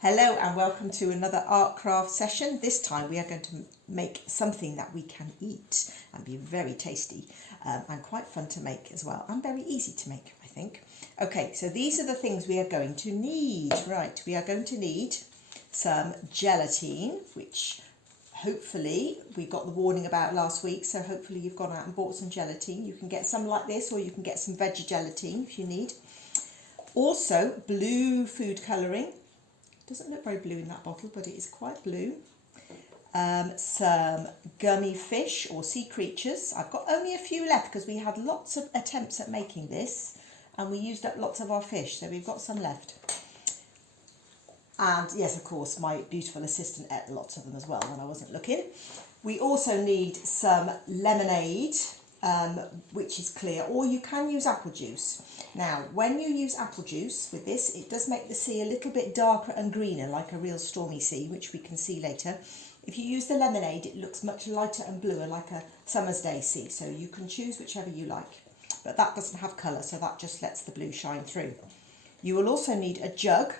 Hello and welcome to another art craft session. This time we are going to make something that we can eat and be very tasty and quite fun to make as well, and very easy to make, I think. Okay, so these are the things we are going to need. Right, we are going to need some gelatine, which hopefully we got the warning about last week, so hopefully you've gone out and bought some gelatine. You can get some like this, or you can get some veggie gelatine if you need. Also blue food colouring. Doesn't look very blue in that bottle, but it is quite blue. Some gummy fish or sea creatures. I've got only a few left because we had lots of attempts at making this and we used up lots of our fish, so we've got some left. And yes, of course, my beautiful assistant ate lots of them as well when I wasn't looking. We also need some lemonade, which is clear, or you can use apple juice. Now, when you use apple juice with this, it does make the sea a little bit darker and greener, like a real stormy sea, which we can see later. If you use the lemonade, it looks much lighter and bluer, like a summer's day sea, so you can choose whichever you like. But that doesn't have colour, so that just lets the blue shine through. You will also need a jug,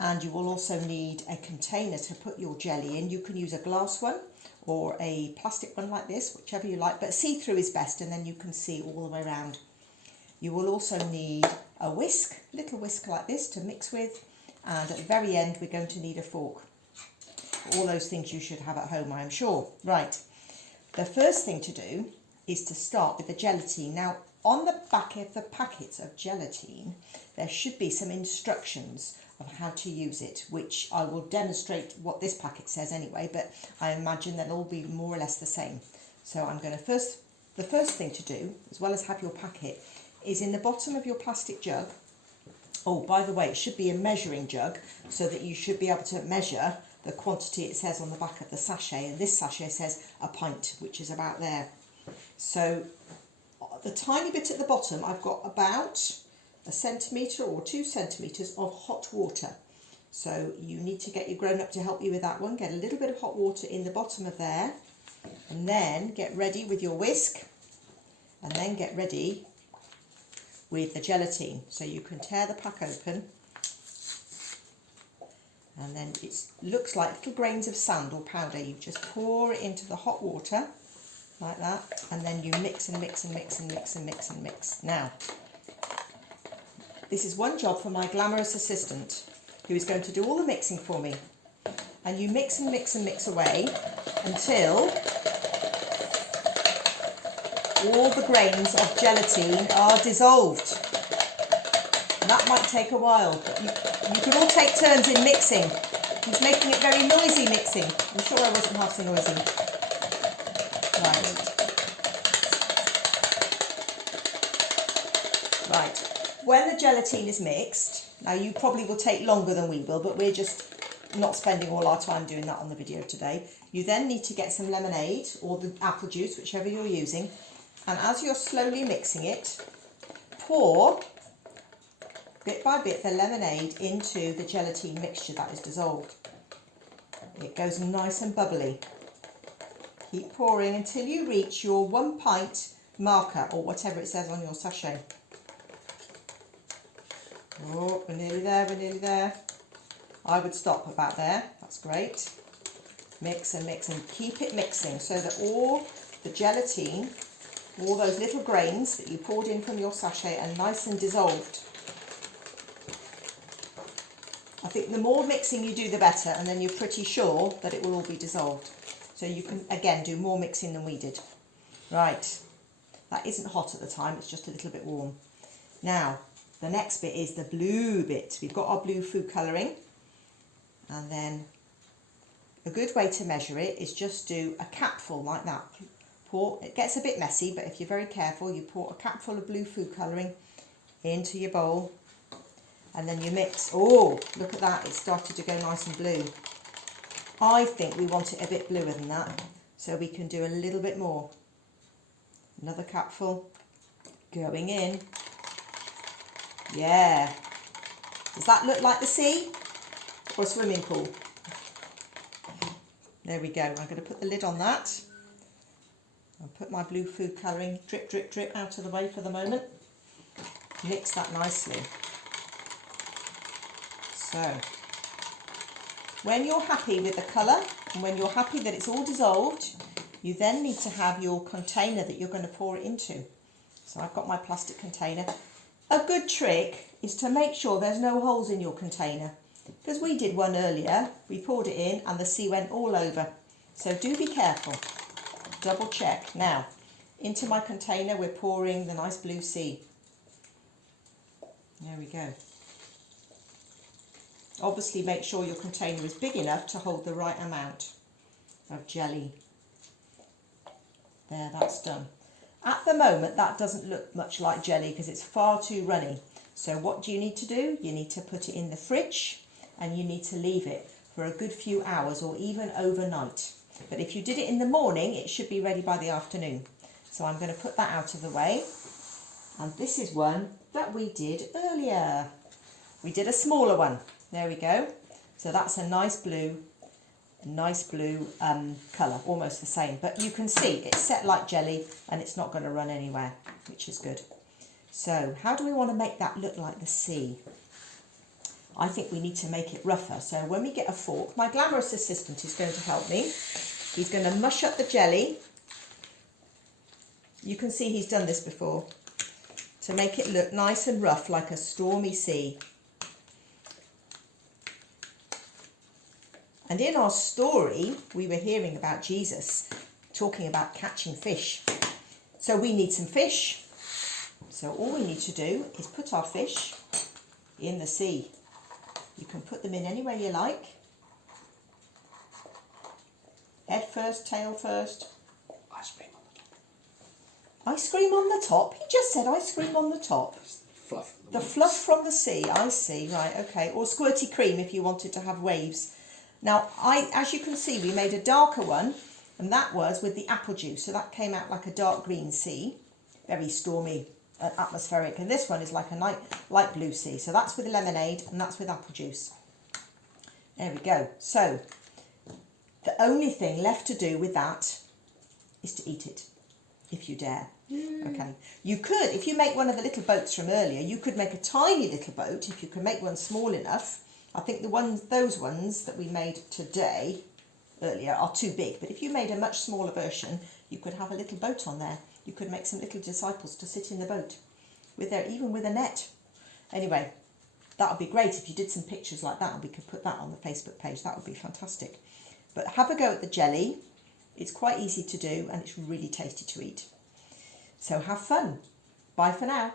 and you will also need a container to put your jelly in. You can use a glass one or a plastic one like this, whichever you like, but see-through is best, and then you can see all the way around. You will also need a whisk, a little whisk like this to mix with, and at the very end we're going to need a fork. All those things you should have at home, I am sure. Right, the first thing to do is to start with the gelatine. Now, on the back of the packet of gelatine, there should be some instructions of how to use it, which I will demonstrate what this packet says anyway, but I imagine they'll all be more or less the same. So I'm going to the first thing to do, as well as have your packet, is in the bottom of your plastic jug. Oh, by the way, it should be a measuring jug, so that you should be able to measure the quantity it says on the back of the sachet, and this sachet says a pint, which is about there. So the tiny bit at the bottom, I've got about 1 centimetre or 2 centimetres of hot water. So you need to get your grown-up to help you with that one. Get a little bit of hot water in the bottom of there, and then get ready with your whisk, and then get ready with the gelatine. So you can tear the pack open, and then it looks like little grains of sand or powder. You just pour it into the hot water like that, and then you mix and mix and mix and mix and mix and mix. Now, this is one job for my glamorous assistant, who is going to do all the mixing for me. And you mix and mix and mix away until all the grains of gelatine are dissolved. And that might take a while, but you can all take turns in mixing. He's making it very noisy mixing. I'm sure I wasn't half so noisy. Right. When the gelatine is mixed, now you probably will take longer than we will, but we're just not spending all our time doing that on the video today. You then need to get some lemonade or the apple juice, whichever you're using, and as you're slowly mixing it, pour bit by bit the lemonade into the gelatine mixture that is dissolved. It goes nice and bubbly. Keep pouring until you reach your 1 pint marker, or whatever it says on your sachet. Oh, we're nearly there, we're nearly there. I would stop about there, that's great. Mix and mix and keep it mixing so that all the gelatine, all those little grains that you poured in from your sachet are nice and dissolved. I think the more mixing you do, the better, and then you're pretty sure that it will all be dissolved. So you can, again, do more mixing than we did. Right, that isn't hot at the time, it's just a little bit warm. Now, the next bit is the blue bit. We've got our blue food colouring, and then a good way to measure it is just do a capful like that. Pour, it gets a bit messy, but if you're very careful, you pour a capful of blue food colouring into your bowl, and then you mix. Oh, look at that, it started to go nice and blue. I think we want it a bit bluer than that, so we can do a little bit more. Another capful going in. Yeah. Does that look like the sea or a swimming pool? There we go. I'm going to put the lid on that. I'll put my blue food colouring drip, drip, drip out of the way for the moment. Mix that nicely. So When you're happy with the colour and when you're happy that it's all dissolved, you then need to have your container that you're going to pour it into. So I've got my plastic container. A good trick is to make sure there's no holes in your container, because we did one earlier, we poured it in and the sea went all over. So do be careful, double check. Now, into my container we're pouring the nice blue sea. There we go. Obviously make sure your container is big enough to hold the right amount of jelly. There, that's done. At the moment that doesn't look much like jelly because it's far too runny. So what do you need to do? You need to put it in the fridge and you need to leave it for a good few hours or even overnight. But if you did it in the morning, it should be ready by the afternoon. So I'm going to put that out of the way. And this is one that we did earlier. We did a smaller one. There we go. So that's a nice blue colour, almost the same. But you can see it's set like jelly and it's not going to run anywhere, which is good. So how do we want to make that look like the sea? I think we need to make it rougher. So when we get a fork, my glamorous assistant is going to help me. He's going to mush up the jelly. You can see he's done this before to make it look nice and rough like a stormy sea. And in our story, we were hearing about Jesus talking about catching fish. So we need some fish. So all we need to do is put our fish in the sea. You can put them in any way you like. Head first, tail first. Ice cream on the top. Ice cream on the top? He just said ice cream on the top. Fluff. The fluff from the sea, I see, right, okay. Or squirty cream if you wanted to have waves. Now, as you can see, we made a darker one, and that was with the apple juice. So that came out like a dark green sea, very stormy, atmospheric. And this one is like a light blue sea. So that's with lemonade, and that's with apple juice. There we go. So the only thing left to do with that is to eat it, if you dare. Okay. You could, if you make one of the little boats from earlier, you could make a tiny little boat, if you can make one small enough. I think those ones that we made today, earlier, are too big. But if you made a much smaller version, you could have a little boat on there. You could make some little disciples to sit in the boat, even with a net. Anyway, that would be great if you did some pictures like that and we could put that on the Facebook page. That would be fantastic. But have a go at the jelly. It's quite easy to do and it's really tasty to eat. So have fun. Bye for now.